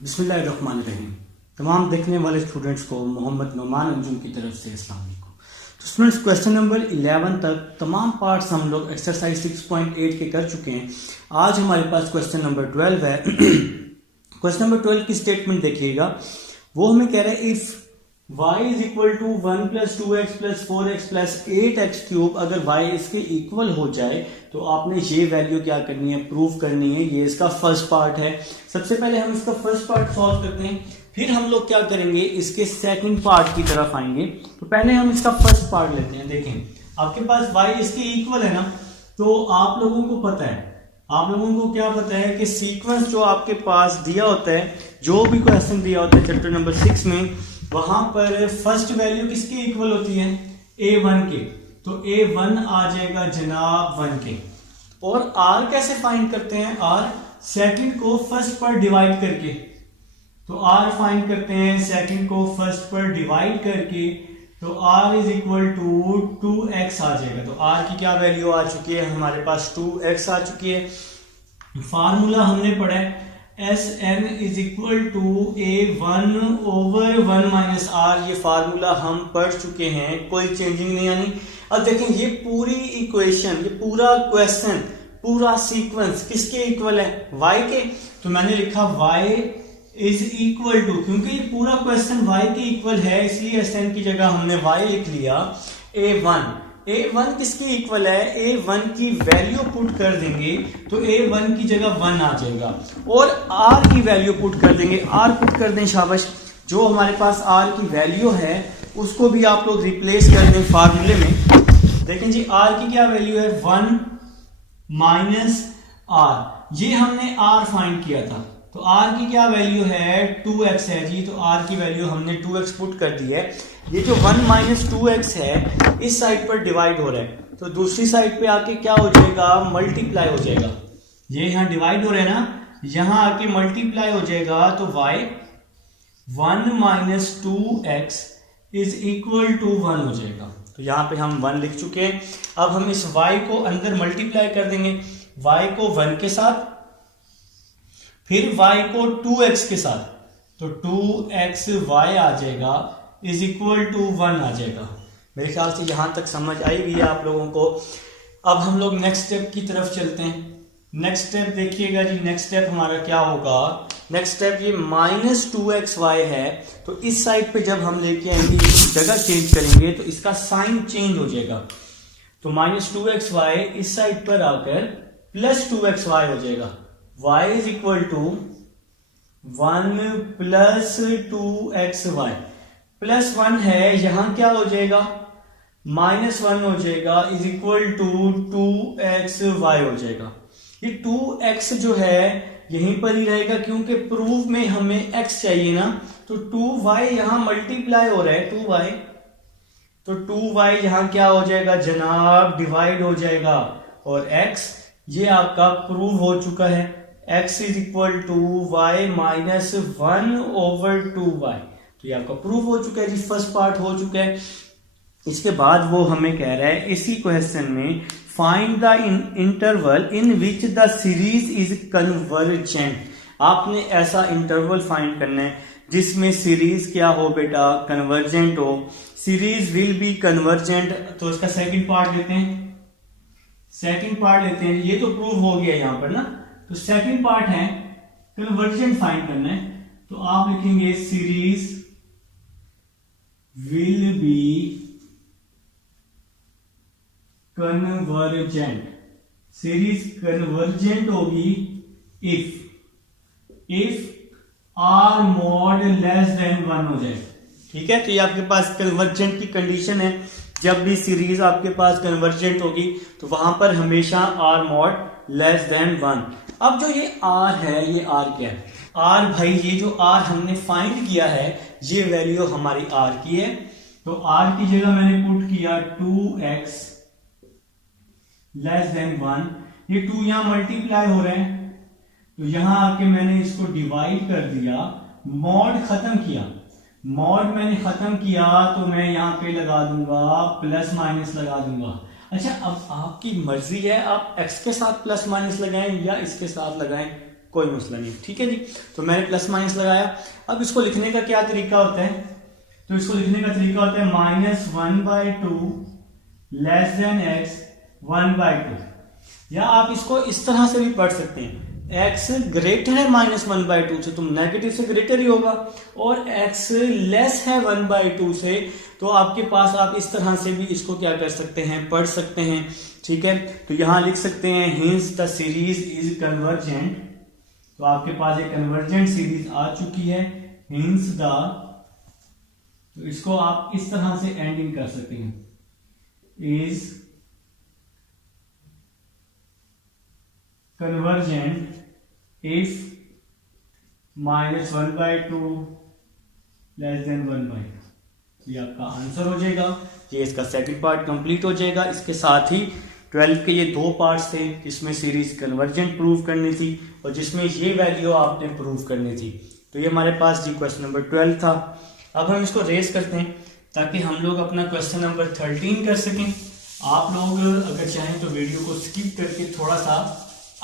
बिस्मिल्लाहिर्रहमानिर्रहीम। तमाम देखने वाले स्टूडेंट्स को मोहम्मद नोमान अंजुम की तरफ से अस्सलाम वालेकुम। तो स्टूडेंट्स, क्वेश्चन नंबर 11 तक तमाम पार्ट्स हम लोग एक्सरसाइज 6.8 के कर चुके हैं। आज हमारे पास क्वेश्चन नंबर 12 है। क्वेश्चन नंबर 12 की स्टेटमेंट देखिएगा। वो हमें कह रहा है if y is equal to 1 plus 2x plus 4x plus 8x cube, अगर y इसके इक्वल हो जाए तो आपने ये वैल्यू क्या करनी है, प्रूव करनी है। ये इसका फर्स्ट पार्ट है। सबसे पहले हम इसका फर्स्ट पार्ट सॉल्व करते हैं, फिर हम लोग क्या करेंगे, इसके सेकंड पार्ट की तरफ आएंगे। तो पहले हम इसका फर्स्ट पार्ट लेते हैं। देखें, आपके पास y इसके इक्वल है ना, तो आप लोगों को पता है, आप लोगों को क्या पता है कि सीक्वेंस जो आपके पास दिया होता है, जो भी क्वेश्चन दिया होता है चैप्टर नंबर 6 में, वहां पर फर्स्ट वैल्यू किसके इक्वल होती है, a1 के। तो a1 आ जाएगा जनाब 1 के। और r कैसे फाइंड करते हैं, r सेकंड को फर्स्ट पर डिवाइड करके। तो r फाइंड करते हैं सेकंड को फर्स्ट पर डिवाइड करके। तो r is equal to 2x आ जाएगा। तो r की क्या वैल्यू आ चुकी है, हमारे पास 2x आ चुकी है। फार्मूला हमने पढ़ा है Sn is equal to a1 over 1 minus r। ये फार्मूला हम पढ़ चुके हैं, कोई चेंजिंग नहीं आनी। अब देखें, ये पूरी इक्वेशन, ये पूरा क्वेश्चन, पूरा सीक्वेंस किसके इक्वल है, y के। तो मैंने लिखा y इज इक्वल टू, क्योंकि ये पूरा क्वेश्चन y के इक्वल है, इसलिए Sn की जगह हमने y लिख लिया। a1 किसकी इक्वल है, a1 की वैल्यू पुट कर देंगे तो a1 की जगह 1 आ जाएगा। और r की वैल्यू पुट कर देंगे, r पुट कर दें, शाबाश। जो हमारे पास r की वैल्यू है उसको भी आप लोग रिप्लेस कर दें फार्मूले में। देखें जी, r की क्या वैल्यू है, 1 माइनस r। ये हमने r फाइंड किया था, तो r की क्या वैल्यू है, 2x है जी। तो r की वैल्यू हमने 2x पुट कर दी है। ये जो 1 माइनस 2x है इस साइड पर डिवाइड हो रहा है, तो दूसरी साइड पे आके क्या हो जाएगा, मल्टीप्लाई हो जाएगा। ये यहां डिवाइड हो रहा है ना, यहां आके मल्टीप्लाई हो जाएगा। तो y 1 minus 2x is equal to 1 हो जाएगा। तो यहां पे हम 1 लिख चुके हैं। अब हम इस y को अंदर मल्टीप्लाई कर देंगे, y को 1 के साथ, फिर y को 2x के साथ। तो 2xy आ जाएगा इज इक्वल टू 1 आ जाएगा। मेरे ख्याल से यहां तक समझ आई हुई है आप लोगों को। अब हम लोग नेक्स्ट स्टेप की तरफ चलते हैं। नेक्स्ट स्टेप देखिएगा जी, नेक्स्ट स्टेप हमारा क्या होगा, नेक्स्ट स्टेप ये माइनस 2xy है। तो इस साइड पे जब हम लेके आएंगे, जगह चेंज करेंगे तो इसका साइन चेंज हो जाएगा। तो माइनस 2xy इस साइड पर आकर प्लस 2xy हो जाएगा। y is equal to 1 plus 2xy plus 1 है, यहां क्या हो जाएगा, माइनस 1 हो जाएगा इज इक्वल टू 2xy हो जाएगा। ये 2x जो है यहीं पर ही रहेगा, क्योंकि प्रूफ में हमें x चाहिए ना। तो 2y यहां मल्टीप्लाई हो रहा है, 2y। तो 2y यहां क्या हो जाएगा जनाब, डिवाइड हो जाएगा। और x ये आपका प्रूव हो चुका है, x is equal to y minus 1 over 2y। तो ये आपका प्रूफ हो चुका है जी, फर्स्ट पार्ट हो चुका है। इसके बाद वो हमें कह रहा है इसी क्वेश्चन में find the interval in which the series is convergent. आपने ऐसा इंटरवल फाइंड करना है जिसमें सीरीज क्या हो बेटा, कन्वर्जेंट हो। Series will be convergent. तो इसका सेकंड पार्ट लेते हैं, सेकंड पार्ट लेते हैं। ये तो प्रूव हो गया यहां पर ना। तो सेकंड पार्ट है कन्वर्जेंट फाइंड करना है। तो आप लिखेंगे series will be convergent। Series convergent होगी if r mod less than 1 हो जाए। ठीक है, तो ये आपके पास कन्वर्जेंट की कंडीशन है। जब भी सीरीज आपके पास कन्वर्जेंट होगी तो वहां पर हमेशा r mod लेस देन 1। अब जो ये r है, ये r क्या है, r भाई ये जो r हमने फाइंड किया है, ये वैल्यू हमारी r की है। तो r की जगह मैंने पुट किया 2x लेस देन 1। ये 2 यहां मल्टीप्लाई हो रहे हैं, तो यहां आके मैंने इसको डिवाइड कर दिया, मॉड खत्म किया। मॉड मैंने खत्म किया तो मैं यहां पे लगा दूंगा प्लस माइनस लगा दूंगा। अच्छा, अब आपकी मर्जी है, आप x के साथ प्लस माइनस लगाएं या इसके साथ लगाएं। कोई मसला नहीं, ठीक है जी। तो मैंने प्लस माइनस लगाया। अब इसको लिखने का क्या तरीका होता है, तो इसको लिखने का तरीका होता है -1/2 लेस देन x 1/2, या आप इसको इस तरह से भी पढ़ सकते हैं, x ग्रेटर है -1/2 से, तुम नेगेटिव से ग्रेटर ही होगा, और x लेस है 1/2 से, तो आपके पास आप इस तरह से भी इसको क्या कर सकते हैं, पढ़ सकते हैं, ठीक है। तो यहां लिख सकते हैं hints the series is convergent, तो आपके पास एक कन्वर्जेंट सीरीज आ चुकी है, हिंस द, तो इसको आप इस तरह से एंडिंग कर सकते हैं, is convergent if -1/2 less than 1/2। ये आपका आंसर हो जाएगा, ये इसका सेकंड पार्ट कंप्लीट हो जाएगा। इसके साथ ही 12 के ये दो पार्ट्स थे, जिसमें सीरीज कन्वर्जेंट प्रूव करनी थी और जिसमें ये वैल्यू आपने प्रूव करनी थी। तो ये हमारे पास जी क्वेश्चन नंबर 12 था। अब हम इसको रेस करते हैं ताकि हम लोग अपना क्वेश्चन नंबर 13 कर सकें। आप लोग अगर चाहें तो वीडियो को स्किप करके थोड़ा सा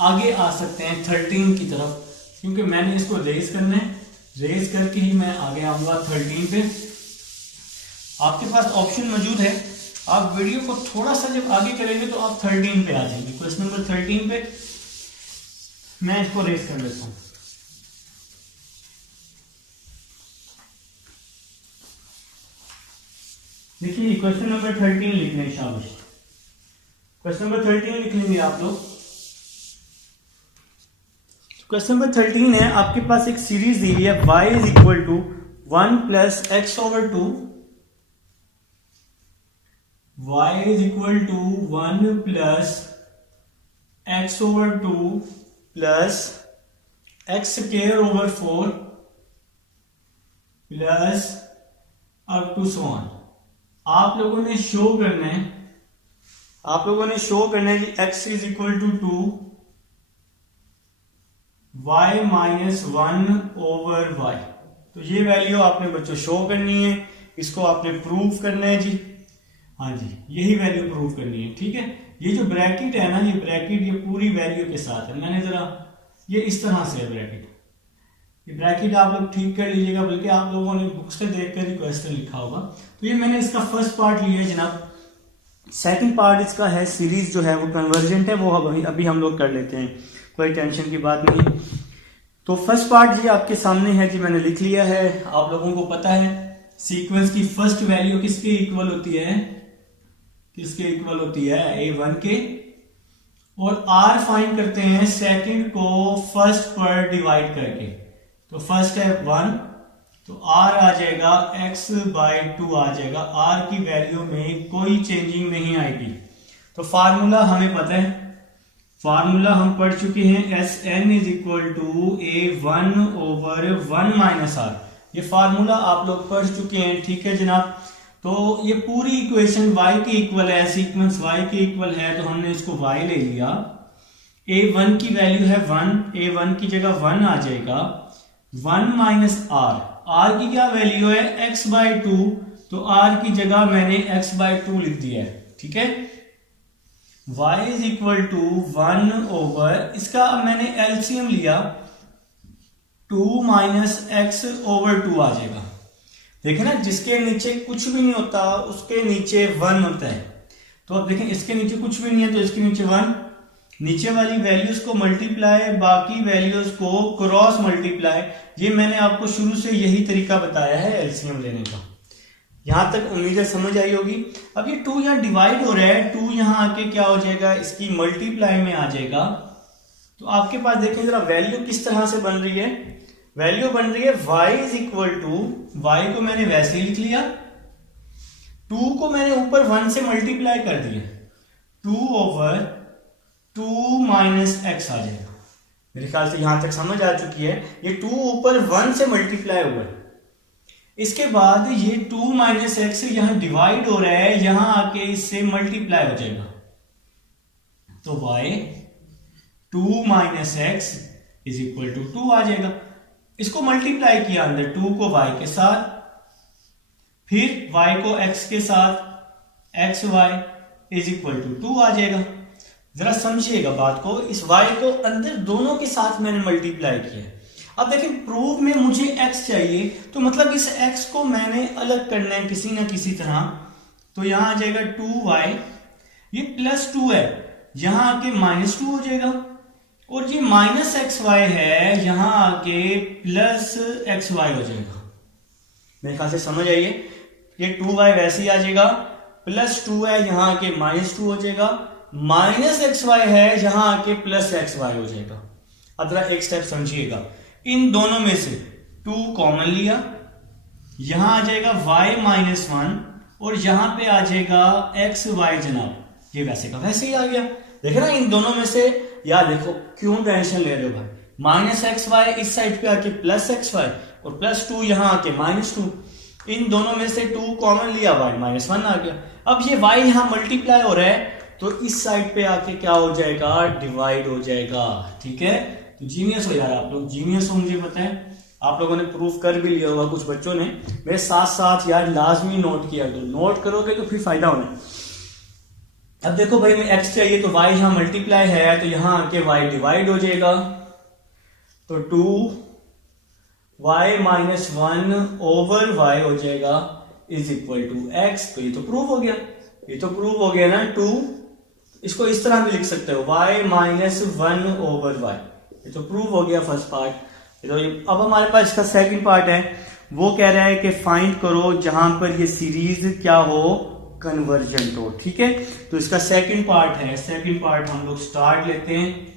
आगे आ सकते हैं 13 की तरफ, क्योंकि मैंने इसको रेस करना है, रेस करके ही मैं आगे आऊंगा 13 पे। आपके पास ऑप्शन मौजूद है, आप वीडियो को थोड़ा सा जब आगे करेंगे तो आप 13 पे आ जाएंगे। क्वेश्चन नंबर 13 पे मैं इसको रेस कर लेता हूं। देखिए क्वेश्चन नंबर 13 लिखने हैं, शाबाश। क्वेश्चन नंबर 13 लिख लेंगे आप लोग। क्वेश्चन नंबर 13 है, आपके पास एक सीरीज दी हुई है y is equal to 1 plus x/2, y is equal to 1 plus x/2 plus x²/4 plus up to so on. आप लोगों ने शो करना है, कि x is equal to 2, y minus 1/y। तो ये वैल्यू आपने बच्चों शो करनी है, इसको आपने प्रूव करना है जी। हाँ जी, यही वैल्यू प्रूव करनी है, ठीक है। ये जो ब्रैकेट है ना, ये ब्रैकेट ये पूरी वैल्यू के साथ है। मैंने जरा ये इस तरह से है ब्रैकेट, ये ब्रैकेट आप लोग ठीक कर लीजिएगा, बल्कि आप लोगों ने बुक से देखकर ही क्वेश्चन लिखा होगा। तो ये मैंने इसका फर्स्ट पार्ट लिया है जनाब। सेकंड पार्ट इसका है, सीरीज जो है वो कन्वर्जेंट है, वो अभी हम लोग कर लेते हैं, कोई टेंशन की बात नहीं। तो फर्स्ट पार्ट जी आपके सामने है जी, मैंने लिख लिया है। आप लोगों को पता है सीक्वेंस की फर्स्ट वैल्यू किसके इक्वल होती है, a1 के, और r फाइंड करते हैं सेकंड को फर्स्ट पर डिवाइड करके। तो फर्स्ट है 1, तो r आ जाएगा x/2 आ जाएगा, r की वैल्यू में कोई चेंजिंग नहीं आएगी। तो फार्मूला हमें पता है, फार्मूला हम पढ़ चुके हैं, Sn is equal to a1/1 minus r। ये फार्मूला आप लोग पढ़ चुके हैं, ठीक है जनाब। तो ये पूरी इक्वेशन y के इक्वल है, सीक्वेंस y के इक्वल है, तो हमने इसको y ले लिया। a1 की वैल्यू है 1, a1 की जगह 1 आ जाएगा, 1 माइनस r की क्या वैल्यू है x/2, तो r की जगह मैंने x/2 लिख दिया है, ठीक है। y इज इक्वल टू 1/, इसका मैंने एलसीएम लिया, 2 माइनस x/2 आ जाएगा। देखें ना, जिसके नीचे कुछ भी नहीं होता उसके नीचे 1 होता है। तो अब देखें इसके नीचे कुछ भी नहीं है, तो इसके नीचे 1, नीचे वाली वैल्यूज को मल्टीप्लाई, बाकी वैल्यूज को क्रॉस मल्टीप्लाई। ये मैंने आपको शुरू से यही तरीका बताया है एलसीएम लेने का। यहां तक उम्मीद है समझ आई होगी। अब ये 2 यहाँ डिवाइड हो रहा है, 2 यहाँ आके क्या हो जाएगा, इसकी मल्टीप्लाई में आ जाएगा। तो आपके पास देखें जरा वैल्यू किस तरह से बन रही है, वैल्यू बन रही है y is equal to, y को मैंने वैसे ही लिख लिया, 2 को मैंने ऊपर 1 से मल्टीप्लाई कर दिया, 2/2 माइनस x आ जाएगा। मेरे ख्याल से यहां तक समझ आ चुकी है। ये 2 ऊपर 1 से मल्टीप्लाई हुआ है, इसके बाद ये 2 माइनस एक्स यहां डिवाइड हो रहा है, यहां आके इससे मल्टीप्लाई हो जाएगा। तो y 2 minus x is equal to 2 आ जाएगा। इसको मल्टीप्लाई किया अंदर, 2 को y के साथ, फिर y को x के साथ, xy इज इक्वल टू 2 आ जाएगा। जरा समझिएगा बात को, इस y को अंदर दोनों के साथ मैंने मल्टीप्लाई किया है। अब देखिए प्रूफ में मुझे x चाहिए, तो मतलब इस x को मैंने अलग करना है किसी ना किसी तरह। तो यहां आ जाएगा 2y, ये +2 है, यहां आके -2 हो जाएगा, और ये -xy है, यहां आके +xy हो जाएगा। मेरे ख्याल से समझ आइए, ये 2y वैसे ही आ जाएगा, +2 है, यहां आके -2 हो जाएगा, -xy है, यहां आके +xy हो जाएगा। अब जरा एक स्टेप समझिएगा, इन दोनों में से 2 कॉमन लिया, यहां आ जाएगा y-1, और यहां पे आ जाएगा xy जनाब, ये वैसे का वैसे ही आ गया। देखे ना, इन दोनों में से, यार देखो क्यों टेंशन ले रहे हो भाई, -xy इस साइड पे आके +xy, और +2 यहां आके -2, इन दोनों में से 2 कॉमन लिया, y-1 आ गया। अब ये y यहां मल्टीप्लाई हो रहा है, तो इस साइड पे आके क्या हो जाएगा, डिवाइड हो जाएगा। ठीक है, तो जीनियस हो यार आप लोग, जीनियस हो, मुझे पता है आप लोगों ने प्रूफ कर भी लिया होगा कुछ बच्चों ने, मेरे साथ साथ यार लाजमी नोट किया करो, नोट करोगे तो फिर फायदा होना। अब देखो भाई, मैं x चाहिए तो y यहां मल्टीप्लाई है, तो यहां आके y डिवाइड हो जाएगा, तो 2y-1 ओवर y हो जाएगा इज इक्वल टू x। तो ये तो प्रूव हो गया, ये तो प्रूव हो गया ना 2। इसको इस तरह भी लिख सकते हो, y-1 ओवर y, ये तो प्रूव हो गया फर्स्ट पार्ट। तो अब हमारे पास इसका सेकंड पार्ट है, वो कह रहा है कि फाइंड करो जहां पर ये सीरीज क्या हो, कन्वर्जेंट हो। ठीक है, तो इसका सेकंड पार्ट है, सेकंड पार्ट हम लोग स्टार्ट लेते हैं।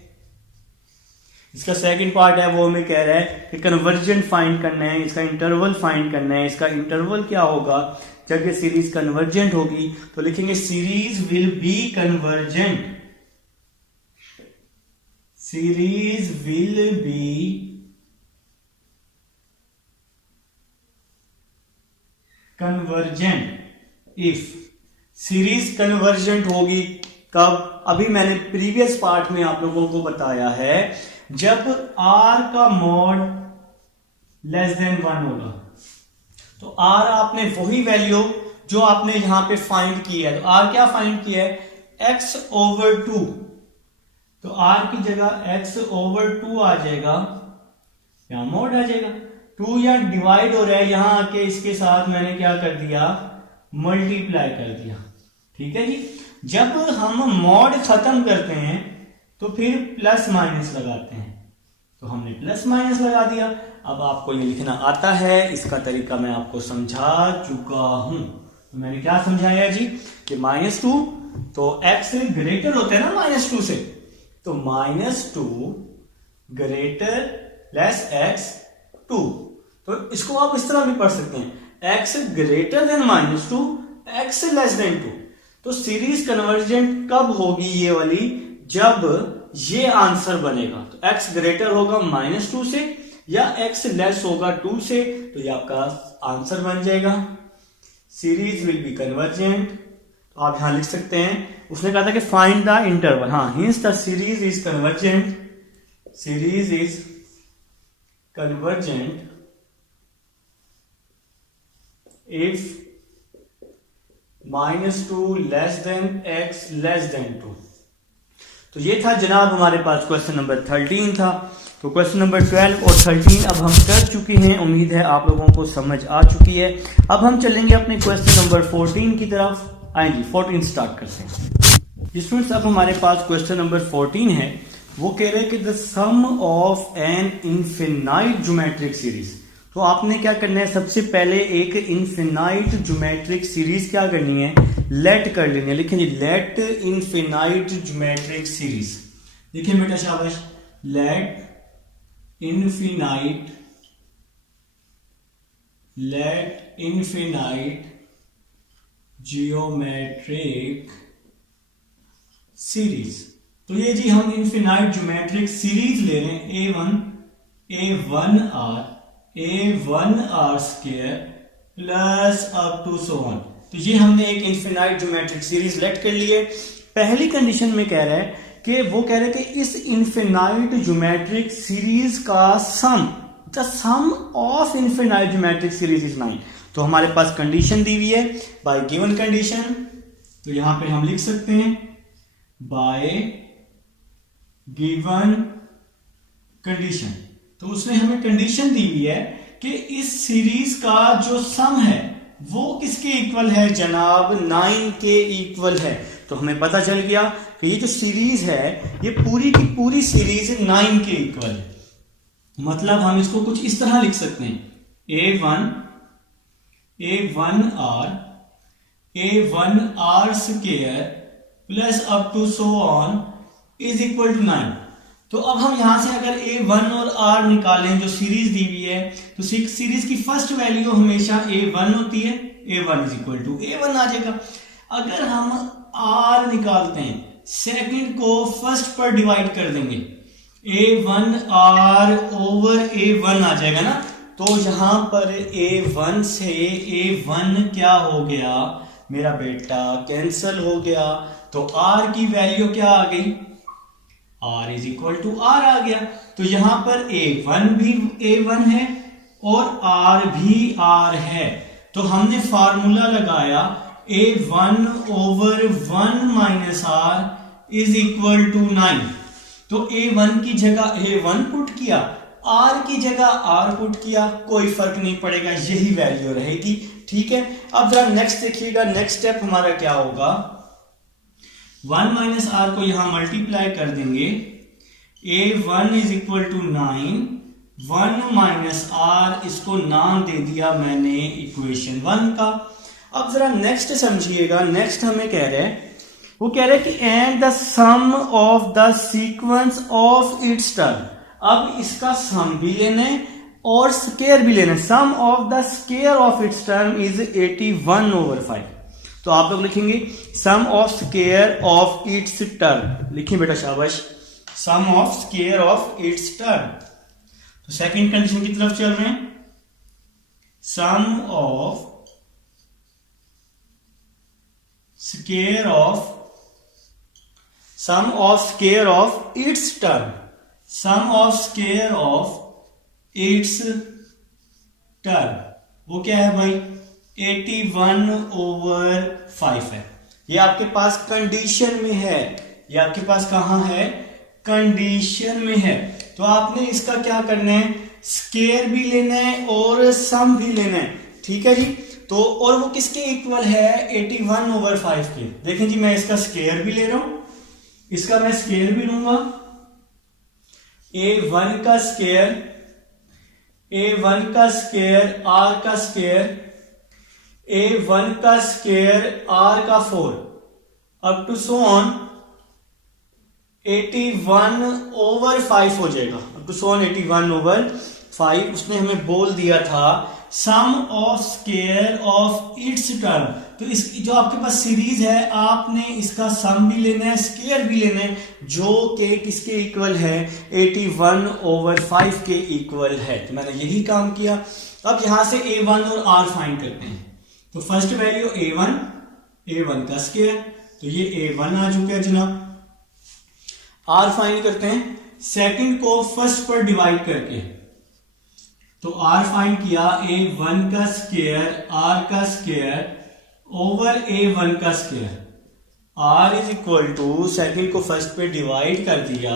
इसका सेकंड पार्ट है, वो हमें कह रहा है कि कन्वर्जेंट फाइंड करना है, इसका इंटरवल फाइंड करना है। इसका इंटरवल क्या होगा जब ये सीरीज कन्वर्जेंट होगी, तो लिखेंगे series will be convergent, series will be convergent if, series convergent होगी कब, अभी मैंने प्रीवियस पार्ट में आप लोगों को बताया है, जब r का मॉड <1 होगा। तो r आपने वही वैल्यू जो आपने यहां पे फाइंड की है, तो r क्या फाइंड किया है, x/2, तो r की जगह x/2 आ जाएगा, यहां मॉड आ जाएगा। 2 यहां डिवाइड हो रहा है, यहां आके इसके साथ मैंने क्या कर दिया, मल्टीप्लाई कर दिया। ठीक है जी, जब हम मॉड खत्म करते हैं तो फिर प्लस माइनस लगाते हैं, तो हमने प्लस माइनस लगा दिया। अब आपको ये लिखना आता है, इसका तरीका मैं आपको समझा चुका हूं। तो मैंने क्या समझाया जी कि -2, तो x ग्रेटर होता है ना -2 से, तो -2 ग्रेटर लेस x2, तो इसको आप इस तरह भी पढ़ सकते हैं, x greater than -2, x less than 2। तो सीरीज कन्वर्जेंट कब होगी ये वाली, जब ये आंसर बनेगा, तो x ग्रेटर होगा -2 से या x लेस होगा 2 से, तो ये आपका आंसर बन जाएगा, सीरीज विल बी कन्वर्जेंट। तो आप यहां लिख सकते हैं, उसने कहा था कि फाइंड द इंटरवल, हाँ, hints the series is convergent, series is convergent if -2 less than x less than 2। तो ये था जनाब हमारे पास क्वेश्चन नंबर 13 था। तो क्वेश्चन नंबर 12 और 13 अब हम कर चुके हैं, उम्मीद है आप लोगों को समझ आ चुकी है। अब हम चलेंगे अपने क्वेश्चन नंबर 14 की तरफ। आए जी, 14 स्टार्ट करते हैं। स्टूडेंट्स, अब हमारे पास क्वेश्चन नंबर 14 है, वो कह रहे हैं कि the sum of an infinite geometric series. तो आपने क्या करना है, सबसे पहले एक इनफिनाइट ज्योमेट्रिक सीरीज क्या करनी है, लेट कर लेनी है। लिखेंगे लेट इनफिनाइट ज्योमेट्रिक सीरीज। देखिए बेटा शाबाश, लेट इनफिनाइट जियोमेट्रिक सीरीज। तो ये जी हम इनफिनाइट ज्योमेट्रिक सीरीज ले रहे हैं, a1r square plus up to so on. तो ये हमने एक इनफिनाइट ज्योमेट्रिक सीरीज लेट कर ली है। पहली कंडीशन में कह रहा है कि वो कह रहे हैं कि इस इनफिनाइट ज्योमेट्रिक सीरीज का sum, the sum of infinite geometric series is 9। तो हमारे पास कंडीशन दी हुई है बाय गिवन कंडीशन, तो यहां पे हम लिख सकते हैं बाय गिवन कंडीशन, तो उसने हमें कंडीशन दी हुई है कि इस सीरीज का जो सम है वो किसके इक्वल है जनाब, 9 के इक्वल है। तो हमें पता चल गया कि ये जो सीरीज है ये पूरी की पूरी सीरीज 9 के इक्वल है। मतलब हम इसको कुछ इस तरह लिख सकते हैं, a1r square plus up to so on is equal to 9। तो अब हम यहां से अगर a1 और r निकालें जो सीरीज दी हुई है, तो सीरीज की फर्स्ट वैल्यू हमेशा a1 होती है, a1 is equal to a1 आ जाएगा। अगर हम r निकालते हैं, सेकंड को फर्स्ट पर डिवाइड कर देंगे, a1r ओवर a1 आ जाएगा ना। तो यहां पर a1 से a1 क्या हो गया मेरा बेटा, कैंसल हो गया। तो r की वैल्यू क्या आ गई, r is equal to r आ गया। तो यहां पर a1 भी a1 है और r भी r है। तो हमने फार्मूला लगाया a1 over 1 minus r is equal to 9। तो a1 की जगह a1 पुट किया, r की जगह r पुट किया, कोई फर्क नहीं पड़ेगा, यही वैल्यू रहेगी। ठीक है, अब जरा नेक्स्ट देखिएगा, नेक्स्ट स्टेप हमारा क्या होगा, 1 माइनस आर को यहां मल्टीप्लाई कर देंगे, a1 is equal to 9, 1 minus r, इसको नाम दे दिया मैंने इक्वेशन 1 का। अब जरा नेक्स्ट समझिएगा, नेक्स्ट हमें कह रहे हैं, वो कह रहे हैं कि and the sum of the sequence of its term. अब इसका सम भी लेना है और स्केयर भी लेना है। Sum of the square of its term is 81 over 5। तो आप लोग लिखेंगे sum of square of its term, लिखिए बेटा शाबाश, sum of square of its term. तो सेकंड कंडीशन की तरफ चल रहे हैं, sum of square of its term, sum of square of its term, वो क्या है भाई, 81 ओवर 5 है। ये आपके पास कंडीशन में है, ये आपके पास कहां है, कंडीशन में है। तो आपने इसका क्या करना है, स्केयर भी लेना है और सम भी लेना है। ठीक है जी, तो और वो किसके इक्वल है, 81 ओवर 5 के। देखें जी, मैं इसका स्केयर भी ले रहा हूं, इसका मैं स्केयर भी लूंगा, a1 का स्केयर, a1 का स्केयर, r का स्केयर, a1 का स्केयर, r का 4, up to so on 81 over 5 हो जाएगा, up to so on 81 over 5। उसने हमें बोल दिया था sum of square of its term. तो इस जो आपके पास सीरीज है, आपने इसका सम भी लेना है, स्केयर भी लेना है, जो कि किसके इक्वल है, 81 ओवर 5 के इक्वल है। तो मैंने यही काम किया। अब यहां से a1 और r फाइंड करते हैं। तो फर्स्ट वैल्यू a1 का स्केयर, तो ये a1 आ चुका है जनाब। r फाइंड करते हैं, सेकंड को फर्स्ट पर डिवाइड करके। तो r फाइंड किया, a1 का स्केयर, r का स्केयर ओवर a1 का square, r is equal to, second को फर्स्ट पे डिवाइड कर दिया,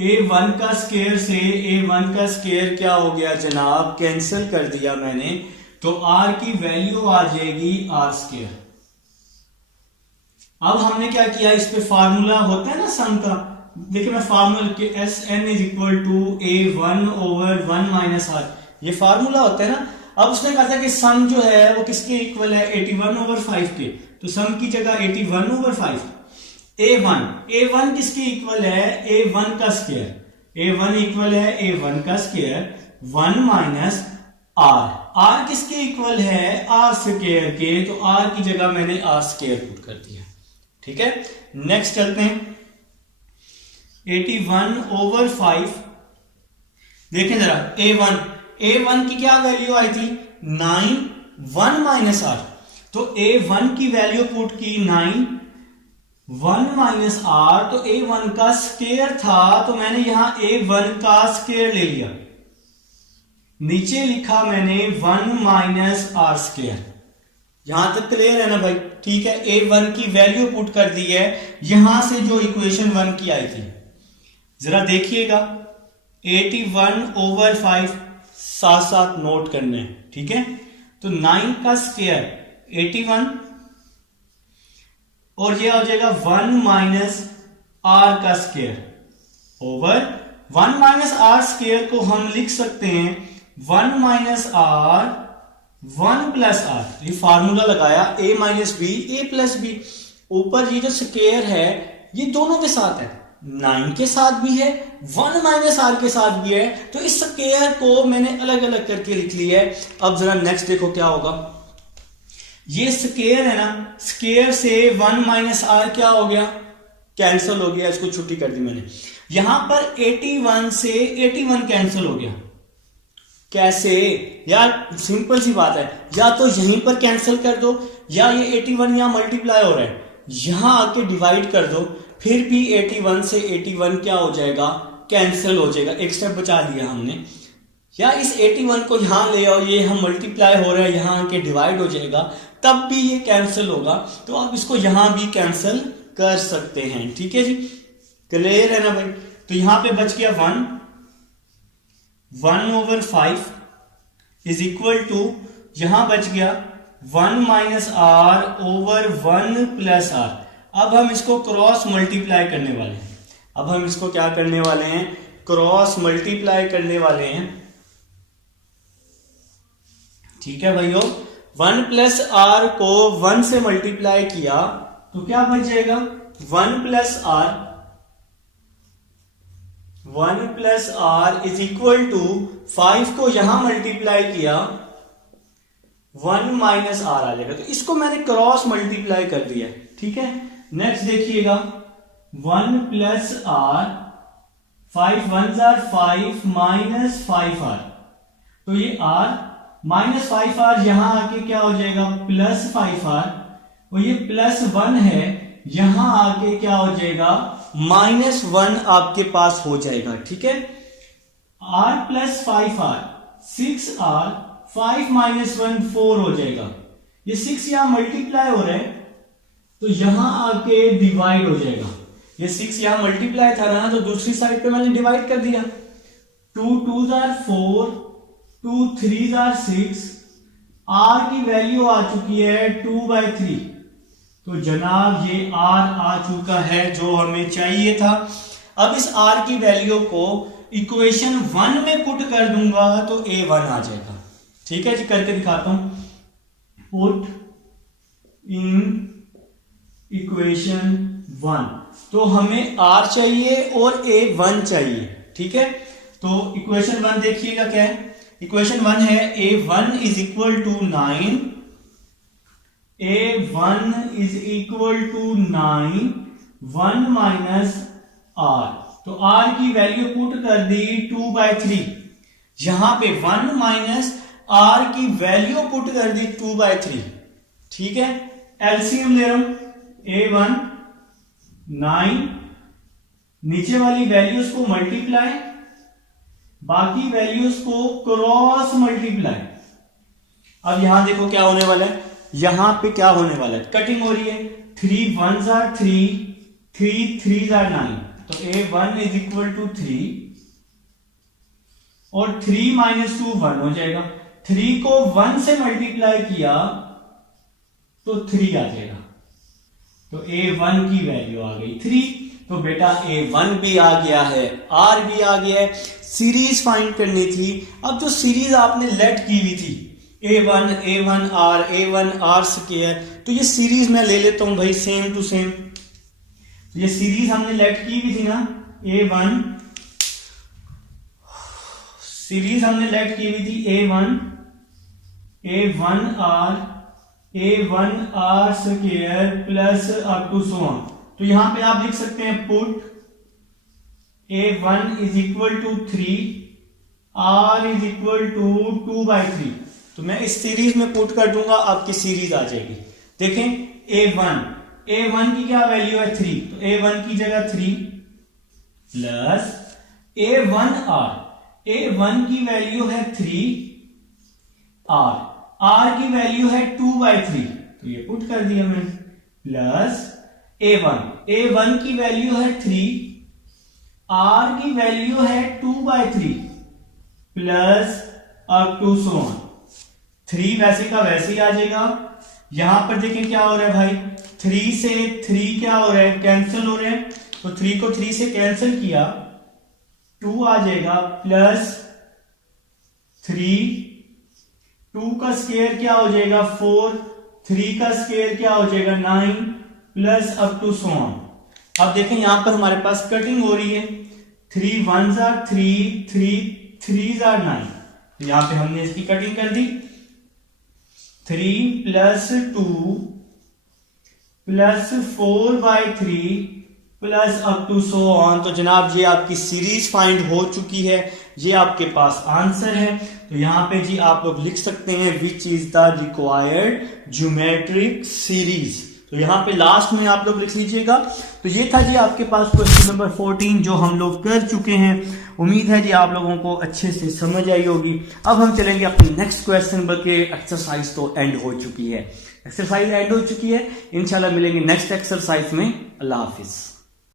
a1 का स्केयर से a1 का स्केयर क्या हो गया जनाब, कैंसिल कर दिया मैंने। तो r की वैल्यू आ जाएगी r स्केयर। अब हमने क्या किया, इस पे फार्मूला होता है ना सम का, देखिए मैं फार्मूला के Sn is equal to a1 over 1 minus r, ये फार्मूला होता है ना। अब उसने कहा था कि सम जो है वो किसके इक्वल है, 81 ओवर 5 के। तो सम की जगह 81 ओवर 5, a1 किसके इक्वल है, a1 का स्केयर, a1 इक्वल है a1 का स्केयर 1 माइनस r किसके इक्वल है, r स्केयर के। तो r की जगह मैंने r स्केयर पुट कर दिया। ठीक है, नेक्स्ट चलते हैं, 81 ओवर 5, देखें जरा a1 की क्या वैल्यू आई थी, 9, 1 माइनस r। तो a1 की वैल्यू पुट की 9, 1 माइनस r, तो a1 का स्केयर था, तो मैंने यहां a1 का स्केयर ले लिया, नीचे लिखा मैंने 1 माइनस r स्केयर। यहां तक क्लियर है ना भाई, ठीक है। a1 की वैल्यू पुट कर दी है, यहां से जो इक्वेशन 1 की आई थी। जरा देखिएगा 81/5 साथ साथ नोट करना है, ठीक है। तो 9 का स्क्वायर 81 और ये हो जाएगा 1 माइनस आर का square over 1 minus r square को हम लिख सकते हैं 1 माइनस आर 1 प्लस आर। ये फार्मूला लगाया a minus b a plus b. ऊपर ये जो स्क्वायर है ये दोनों के साथ है, 9 के साथ भी है 1 माइनस आर के साथ भी है, तो इस स्क्वायर को मैंने अलग अलग करके लिख लिया है। अब जरा नेक्स्ट देखो क्या होगा। ये स्क्वायर है ना, स्क्वायर से 1 माइनस आर क्या हो गया, कैंसिल हो गया, इसको छुट्टी कर दी मैंने। यहां पर 81 से 81 कैंसिल हो गया। कैसे यार, सिंपल सी बात है, या तो यहीं पर कैंसिल कर दो या ये 81 यहां मल्टीप्लाई हो रहा है यहां आके डिवाइड कर दो, फिर भी 81 से 81 क्या हो जाएगा, कैंसिल हो जाएगा। एक स्टेप बचा लिया हमने। या इस 81 को यहां ले आओ, ये हम मल्टीप्लाई हो रहा है यहां आके डिवाइड हो जाएगा, तब भी ये कैंसिल होगा। तो आप इसको यहां भी कैंसिल कर सकते हैं, ठीक है जी, क्लियर है ना भाई। तो यहां पे बच गया 1/5 इज इक्वल टू, यहां बच गया 1 minus r over 1 plus r. अब हम इसको क्रॉस मल्टीप्लाई करने वाले हैं। अब हम इसको क्या करने वाले हैं, क्रॉस मल्टीप्लाई करने वाले हैं, ठीक है भाइयों। 1 प्लस आर को 1 से मल्टीप्लाई किया तो क्या बच जाएगा 1 plus r is equal to 5 को यहां मल्टीप्लाई किया 1 माइनस आर आ जाएगा। तो इसको मैंने क्रॉस मल्टीप्लाई कर दिया, ठीक है। नेक्स्ट देखिएगा 1 plus r 5 1 r 5 minus 5 r, तो ये आर माइनस 5 आर यहां आके क्या हो जाएगा प्लस 5 आर, और ये प्लस 1 है यहां आके क्या हो जाएगा -1 आपके पास हो जाएगा, ठीक है। R plus 5 r 6 r 5 minus 1 4 हो जाएगा। ये 6 यहां मल्टीप्लाई हो रहा है तो यहां आके डिवाइड हो जाएगा। ये 6 यहां मल्टीप्लाई था ना, तो दूसरी साइड पे मैंने डिवाइड कर दिया। 2 2 आर 4 2 3 आर 6, आर की वैल्यू आ चुकी है 2/3। तो जनाब ये आर आ चुका है जो हमें चाहिए था। अब इस आर की वैल्यू को इक्वेशन 1 में पुट कर दूंगा तो a1 आ जाएगा, ठीक है जी। करके दिखाता हूं, पुट इन इक्वेशन 1, तो हमें r चाहिए और a1 चाहिए, ठीक है। तो इक्वेशन 1 देखिएगा क्या है। इक्वेशन 1 है a1 is equal to 9, a1 is equal to 9 1 minus r। तो r की वैल्यू पुट कर दी 2/3, यहां पे 1 माइनस r की वैल्यू पुट कर दी 2/3, ठीक है। एलसीएम ले रहा हूं, a1 9, नीचे वाली वैल्यूज को मल्टीप्लाई, बाकी वैल्यूज को क्रॉस मल्टीप्लाई। अब यहां देखो क्या होने वाला है, यहां पे क्या होने वाला है, कटिंग हो रही है। 3 1 आर 3 3 3 आर 9, तो a1 इज इक्वल टू 3 और 3 माइनस 2 1 हो जाएगा। 3 को 1 से मल्टीप्लाई किया तो 3 आ जाएगा, तो a1 की वैल्यू आ गई 3। तो बेटा a1 भी आ गया है, r भी आ गया है। सीरीज फाइंड करनी थी। अब जो सीरीज आपने लेट की हुई थी a1 r a1 r square, तो ये सीरीज मैं ले लेता हूं भाई सेम टू सेम। तो ये सीरीज हमने लेट की हुई थी ना, a1 सीरीज हमने लेट की हुई थी a1 r square plus up to so on. तो यहां पे आप लिख सकते हैं put a1 is equal to 3 r is equal to 2/3। तो मैं इस सीरीज में पुट कर दूंगा, आपकी सीरीज आ जाएगी। देखें a1 की क्या वैल्यू है 3, तो a1 की जगह 3 प्लस a1 की वैल्यू है 3 r की वैल्यू है 2/3, तो ये पुट कर दिया मैंने, प्लस a1 की वैल्यू है 3 r की वैल्यू है 2/3 plus up to so on. 3 वैसे का वैसे ही आ जाएगा। यहां पर देखें क्या हो रहा है भाई, 3 से 3 क्या हो रहा है, कैंसिल हो रहे हैं, तो 3 को 3 से कैंसिल किया, 2 आ जाएगा प्लस 3, 2 का स्क्वायर क्या हो जाएगा 4, 3 का स्क्वायर क्या हो जाएगा 9 plus up to so on. अब देखें यहां पर हमारे पास कटिंग हो रही है, 3 1s are 3, 3 3s are 9, तो यहां पे हमने इसकी कटिंग कर दी, 3 plus 2 plus 4/3 plus up to so on. तो जनाब ये आपकी सीरीज फाइंड हो चुकी है, ये आपके पास आंसर है। तो यहां पे जी आप लोग लिख सकते हैं which is the required geometric series. तो यहाँ पे लास्ट में आप लोग लिख लीजिएगा। तो ये था जी आपके पास क्वेश्चन नंबर 14 जो हम लोग कर चुके हैं। उम्मीद है जी आप लोगों को अच्छे से समझ आई होगी। अब हम चलेंगे अपने नेक्स्ट क्वेश्चन, बल्कि एक्सरसाइज तो एंड हो चुकी है, एक्सरसाइज एंड हो चुकी है। इंशाल्लाह मिलेंगे नेक्स्ट एक्सरसाइज में। अल्लाह हाफिज।